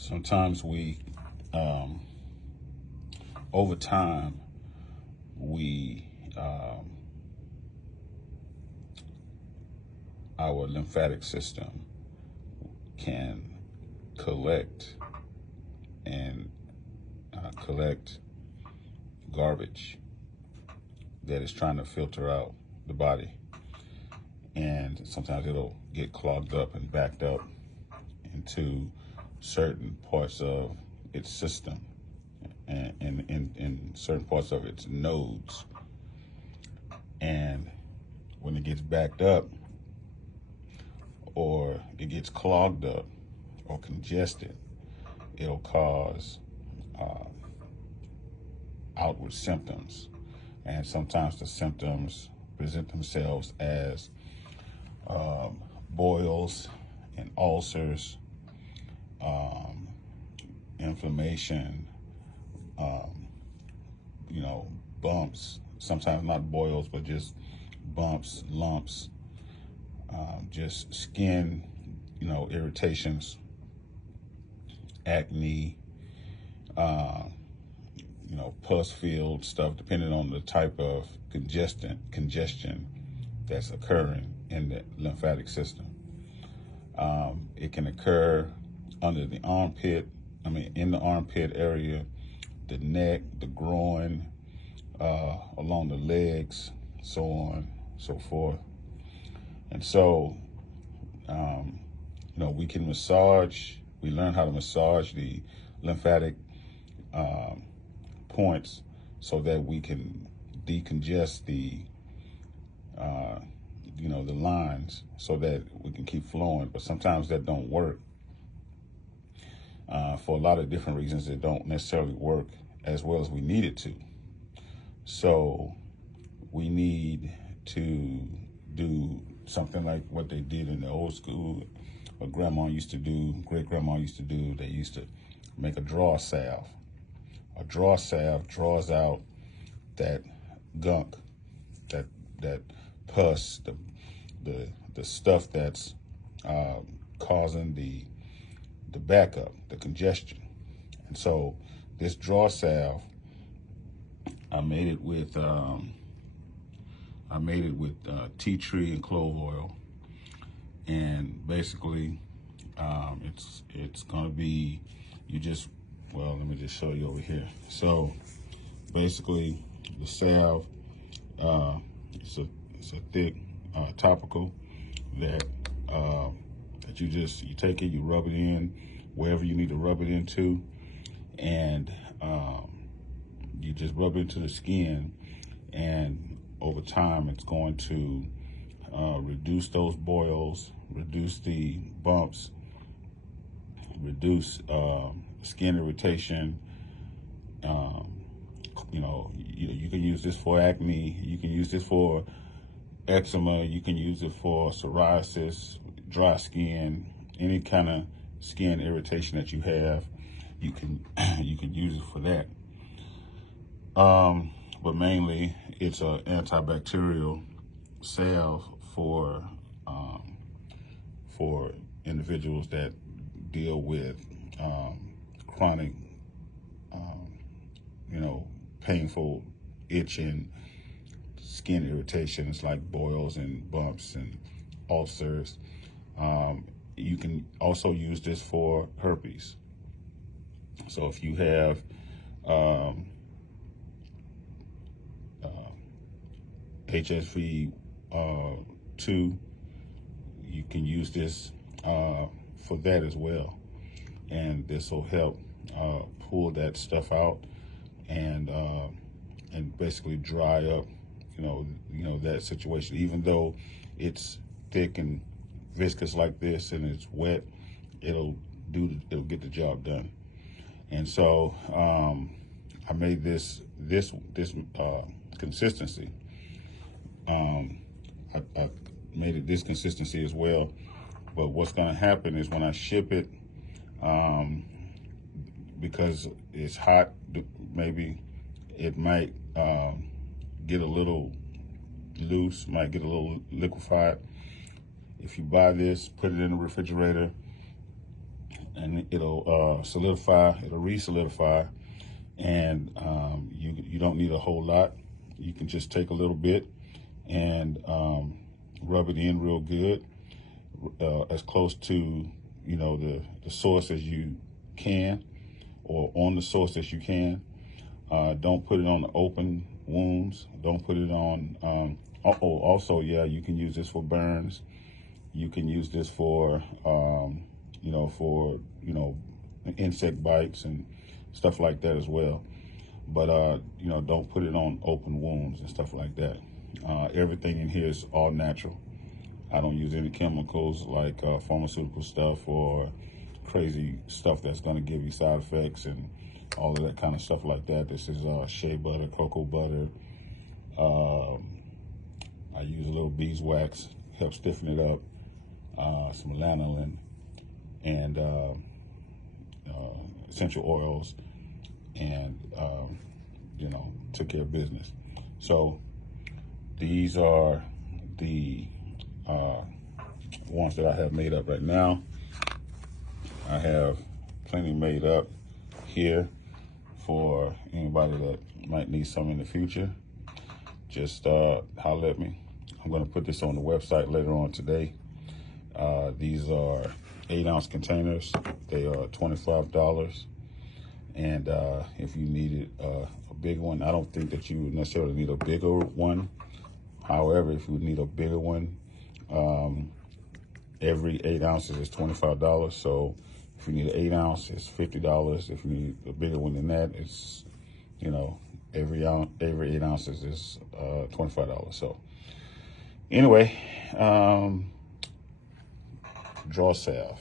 Sometimes we, over time, our lymphatic system can collect and collect garbage that is trying to filter out the body. And sometimes it'll get clogged up and backed up into certain parts of its system and in certain parts of its nodes. And when it gets backed up or it gets clogged up or congested, it'll cause outward symptoms. And sometimes the symptoms present themselves as boils and ulcers, inflammation, bumps, sometimes not boils, but just bumps, lumps, just skin, irritations, acne, pus-filled stuff, depending on the type of congestion that's occurring in the lymphatic system. It can occur under the armpit, in the armpit area, the neck, the groin, along the legs, so on, so forth. And so, we can we learn how to massage the lymphatic points so that we can decongest the lines so that we can keep flowing. But sometimes that don't work. For a lot of different reasons, it don't necessarily work as well as we need it to. So we need to do something like what they did in the old school, what grandma used to do, great-grandma used to do. They used to make a draw salve. A draw salve draws out that gunk, that pus, the stuff that's causing the backup, the congestion. And so this draw salve, I made it with tea tree and clove oil, and basically it's gonna be, let me just show you over here. So basically the salve, it's a thick topical that you take it, you rub it in wherever you need to rub it into, and you just rub it into the skin, and over time it's going to reduce those boils, reduce the bumps, reduce skin irritation. You can use this for acne, you can use this for eczema, you can use it for psoriasis, dry skin, any kind of skin irritation that you have, you can use it for that. But mainly it's an antibacterial salve for individuals that deal with chronic, painful itching, skin irritations like boils and bumps and ulcers. You can also use this for herpes. So if you have HSV 2, you can use this for that as well, and this will help pull that stuff out and basically dry up that situation. Even though it's thick and viscous like this and it's wet, it'll get the job done. And so I made this consistency. I made it this consistency as well. But what's going to happen is when I ship it, because it's hot, maybe it might get a little loose, might get a little liquefied. If you buy this, put it in the refrigerator, and it'll solidify, it'll re-solidify, and you don't need a whole lot. You can just take a little bit and rub it in real good, as close to, you know, the source as you can, or on the source as you can. Don't put it on the open wounds. Don't put it on, also, yeah, you can use this for burns. You can use this for, insect bites and stuff like that as well. But, don't put it on open wounds and stuff like that. Everything in here is all natural. I don't use any chemicals like pharmaceutical stuff or crazy stuff that's going to give you side effects and all of that kind of stuff like that. This is shea butter, cocoa butter. I use a little beeswax, help stiffen it up, some lanolin, and essential oils, and took care of business. So these are the ones that I have made up right now. I have plenty made up here for anybody that might need some in the future. Just holler at me. I'm going to put this on the website later on today. These are 8-ounce containers. They are $25. And if you needed a big one, I don't think that you would necessarily need a bigger one. However, if you would need a bigger one, every 8 ounces is $25. So if you need an 8 ounce, it's $50. If you need a bigger one than that, it's, every 8 ounces is $25. So anyway, draw salve.